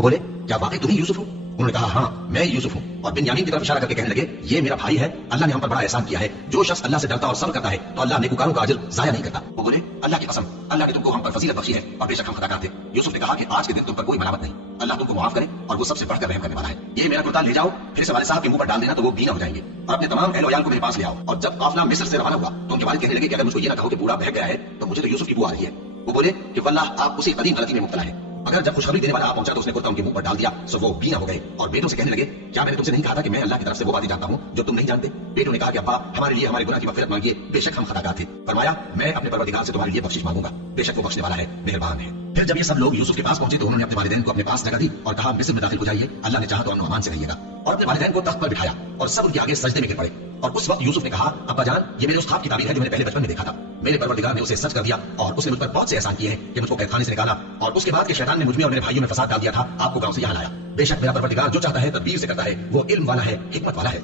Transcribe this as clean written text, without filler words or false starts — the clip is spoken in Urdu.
وہ بولے کیا واقعی تم ہی یوسف ہو؟ انہوں نے کہا ہاں میں یوسف ہوں، اور بنیامین کی طرف اشارہ کر کے کہنے لگے یہ میرا بھائی ہے، اللہ نے ہم پر بڑا احسان کیا ہے، جو شخص اللہ سے ڈرتا اور صبر کرتا ہے تو اللہ نیکوکاروں کا اجر ضائع نہیں کرتا۔ وہ بولے اللہ کی قسم، اللہ نے تم کو ہم پر فضیلت بخشی ہے اور بے شک ہم خطاکار تھے۔ یوسف نے کہا کہ آج کے دن تم پر کوئی ملامت نہیں، اللہ تم کو معاف کرے اور وہ سب سے بڑھ کر رحم کرنے والا ہے۔ یہ میرا کرتا لے جاؤ، پھر سے والد صاحب کے منہ پر ڈال دینا تو وہ بینا ہو جائیں گے، اور اپنے تمام اہل ویال کو میرے پاس لے آؤ۔ اور جب قافلہ مصر سے روانہ ہوا تو ان کے والد کہنے لگے کہ اگر مجھ کو یہ نہ کہو کہ بوڑھا بہک گیا ہے تو مجھے تو یوسف کی بو آ رہی ہے۔ وہ بولے کہ واللہ آپ اسی قدیم غلطی میں مبتلا ہے۔ اگر جب خوشخبری دینے والا آپ پہنچا تو اس نے کرتا ان کے منہ پر ڈال دیا، سو وہ بینا ہو گئے اور بیٹوں سے کہنے لگے کیا میں نے تم سے نہیں کہا تھا کہ میں اللہ کی طرف سے وہ باتیں جانتا ہوں جو تم نہیں جانتے؟ بیٹوں نے کہا کہ ابا ہمارے لیے ہمارے گناہ کی مغفرت مانگیے، بے شک ہم خطاکار تھے۔ فرمایا میں اپنے پروردگار سے تمہارے لیے بخشش مانگوں گا، بے شک وہ بخشنے والا ہے، مہربان ہے۔ پھر جب یہ سب لوگ یوسف کے پاس پہنچے تو انہوں نے اپنے والدین کو اپنے پاس جگہ دی اور کہا مصر میں داخل ہو جائیے، اللہ نے چاہا تو امن و امان سے رہیے گا، اور اپنے والدین کو تخت پر بٹھایا اور سب ان کے آگے سجدے میں گر پڑے۔ اور اس وقت یوسف نے کہا ابا جان یہ میرے اس خواب کی تعبیر ہے جو میں نے پہلے بچپن میں دیکھا تھا، میرے پروردگار نے اسے سچ کر دیا اور اس نے مجھ پر بہت سے احسان کیے ہیں کہ مجھ کو قید خانے سے نکالا، اور اس کے بعد کہ شیطان نے مجھ میں اور میرے بھائیوں میں فساد ڈال دیا تھا آپ کو گاؤں سے یہاں لایا۔ بے شک میرا پروردگار جو چاہتا ہے تدبیر سے کرتا ہے، وہ علم والا ہے، حکمت والا ہے۔